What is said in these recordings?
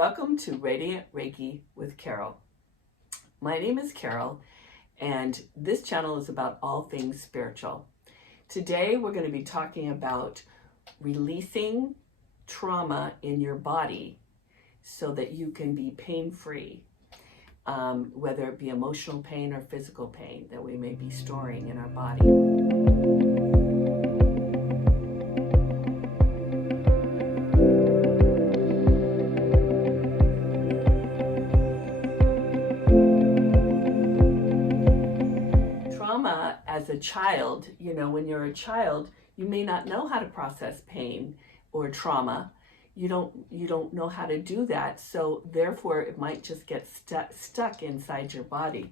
Welcome to Radiant Reiki with Carol. My name is Carol, and this channel is about all things spiritual. Today, we're going to be talking about releasing trauma in your body so that you can be pain-free, whether it be emotional pain or physical pain that we may be storing in our body. As a child, when you're a child, you may not know how to process pain or trauma. You don't know how to do that, so therefore it might just get stuck inside your body.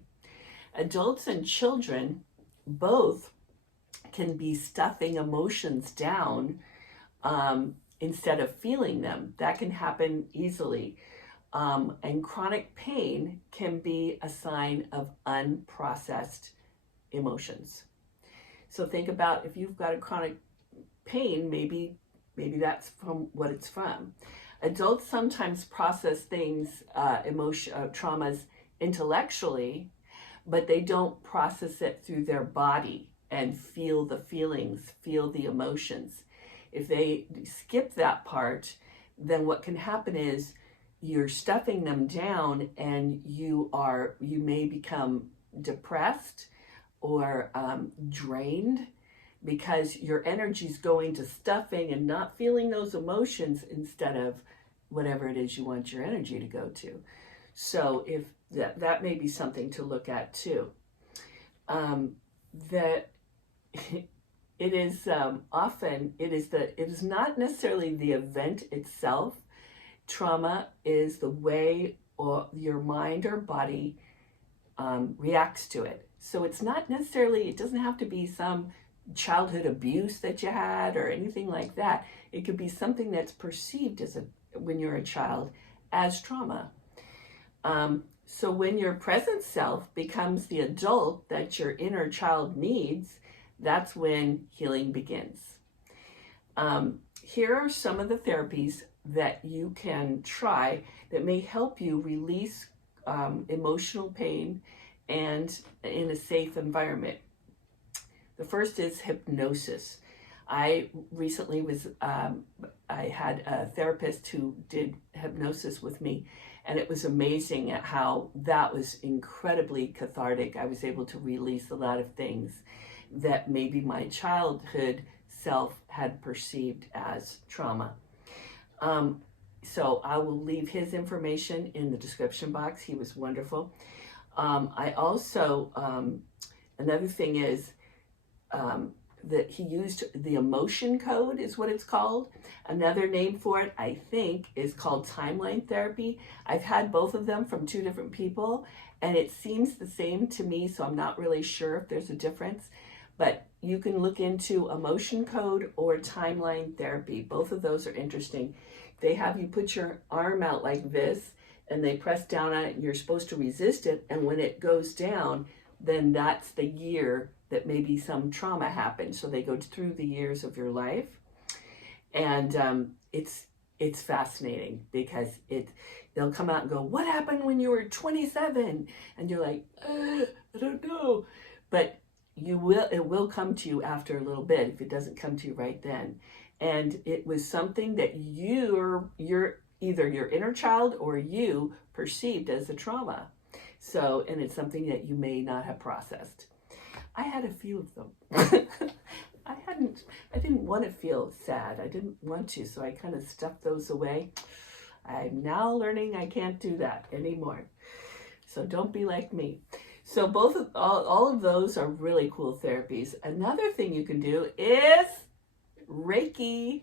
Adults and children both can be stuffing emotions down instead of feeling them. That can happen easily. And chronic pain can be a sign of unprocessed emotions. So think about if you've got a chronic pain, maybe that's from what it's from. Adults sometimes process things, traumas intellectually, but they don't process it through their body and feel the feelings, feel the emotions. If they skip that part, then what can happen is you're stuffing them down and you may become depressed or drained because your energy is going to stuffing and not feeling those emotions instead of whatever it is you want your energy to go to. So if that may be something to look at too. That it is not necessarily the event itself. Trauma is the way or your mind or body reacts to it. So it's not necessarily, it doesn't have to be some childhood abuse that you had or anything like that. It could be something that's perceived when you're a child as trauma. So when your present self becomes the adult that your inner child needs, that's when healing begins. Here are some of the therapies that you can try that may help you release emotional pain and in a safe environment. The first is hypnosis. I recently I had a therapist who did hypnosis with me, and it was amazing at how that was incredibly cathartic. I was able to release a lot of things that maybe my childhood self had perceived as trauma. So I will leave his information in the description box. He was wonderful. I also, another thing is that he used the emotion code is what it's called. Another name for it, I think, is called timeline therapy. I've had both of them from two different people, and it seems the same to me, so I'm not really sure if there's a difference. But you can look into emotion code or timeline therapy. Both of those are interesting. They have you put your arm out like this, and they press down on it, and you're supposed to resist it, and when it goes down, then that's the year that maybe some trauma happened. So they go through the years of your life, and it's fascinating because they'll come out and go, what happened when you were 27? And you're like, I don't know. But it will come to you after a little bit if it doesn't come to you right then. And it was something that you're either your inner child or you perceived as a trauma. So, and it's something that you may not have processed. I had a few of them. I didn't want to feel sad. I didn't want to, so I kind of stuffed those away. I'm now learning I can't do that anymore. So don't be like me. So all of those are really cool therapies. Another thing you can do is Reiki.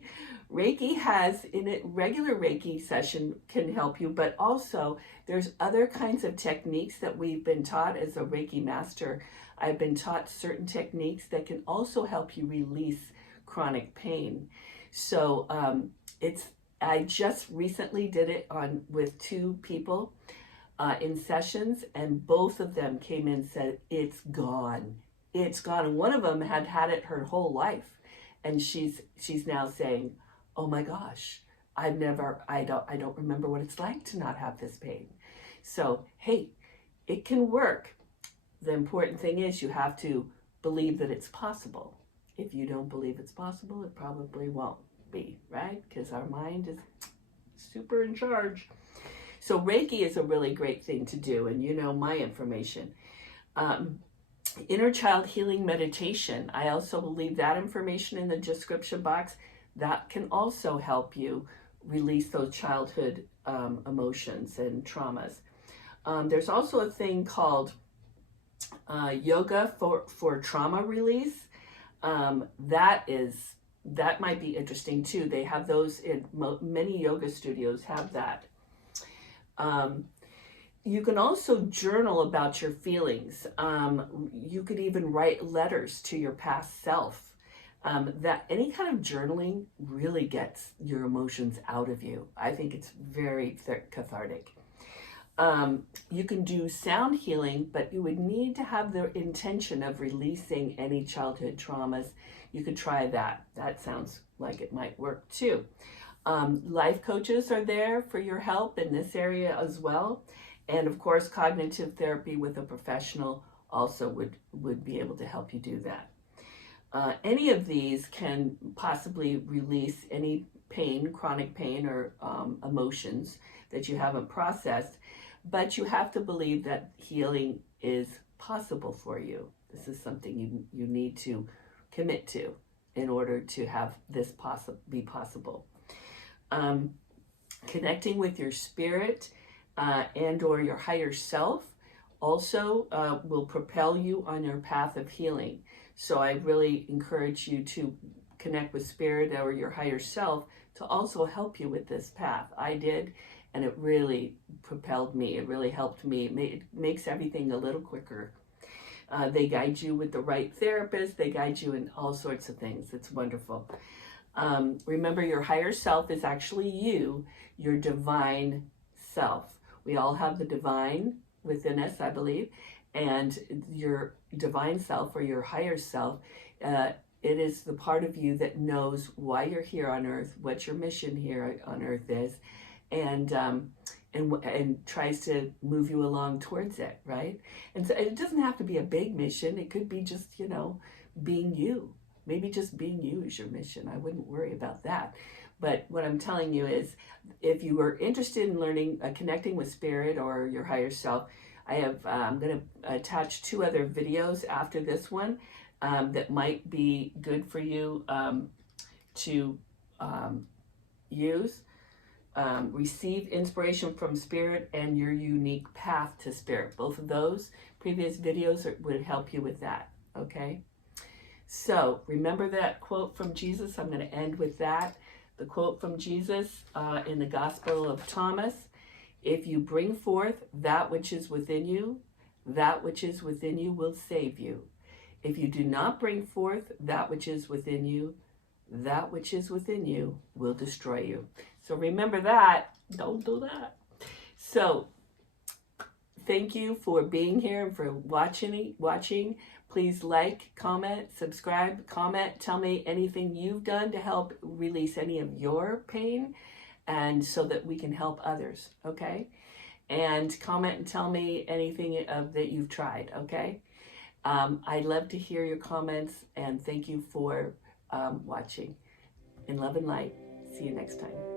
Reiki has in it, regular Reiki session can help you, but also there's other kinds of techniques that we've been taught as a Reiki master. I've been taught certain techniques that can also help you release chronic pain. So I just recently did it with two people in sessions, and both of them came in and said, it's gone. It's gone. And one of them had it her whole life. And she's now saying, oh my gosh, I don't remember what it's like to not have this pain. So, hey, it can work. The important thing is you have to believe that it's possible. If you don't believe it's possible, it probably won't be, right? Because our mind is super in charge. So Reiki is a really great thing to do, and you know my information. Inner child healing meditation, I also will leave that information in the description box. That can also help you release those childhood emotions and traumas. There's also a thing called yoga for trauma release. That might be interesting too. They have those in many yoga studios have that. You can also journal about your feelings. You could even write letters to your past self. That any kind of journaling really gets your emotions out of you. I think it's very cathartic. You can do sound healing, but you would need to have the intention of releasing any childhood traumas. You could try that. That sounds like it might work too. Life coaches are there for your help in this area as well. And of course, cognitive therapy with a professional also would be able to help you do that. Any of these can possibly release any pain, chronic pain, or emotions that you haven't processed, but you have to believe that healing is possible for you. This is something you need to commit to in order to have this be possible. Connecting with your spirit and or your higher self also will propel you on your path of healing. So I really encourage you to connect with spirit or your higher self to also help you with this path. I did, and it really propelled me. It really helped me. It makes everything a little quicker. They guide you with the right therapist. They guide you in all sorts of things. It's wonderful. Remember, your higher self is actually you, your divine self. We all have the divine within us, I believe, and your divine self or your higher self, it is the part of you that knows why you're here on earth, what your mission here on earth is, and tries to move you along towards it, right? And so it doesn't have to be a big mission. It could be just, being you. Maybe just being you is your mission. I wouldn't worry about that. But what I'm telling you is, if you are interested in learning, connecting with spirit or your higher self, I'm going to attach 2 other videos after this one that might be good for you to use. Receive inspiration from spirit and your unique path to spirit. Both of those previous videos would help you with that, okay? So remember that quote from Jesus. I'm going to end with that. The quote from Jesus in the Gospel of Thomas: if you bring forth that which is within you, that which is within you will save you. If you do not bring forth that which is within you, that which is within you will destroy you. So remember that. Don't do that. So thank you for being here and for watching. Please like, comment, subscribe, comment. Tell me anything you've done to help release any of your pain, and so that we can help others, okay? And comment and tell me anything that you've tried, okay? I'd love to hear your comments, and thank you for watching. In love and light. See you next time.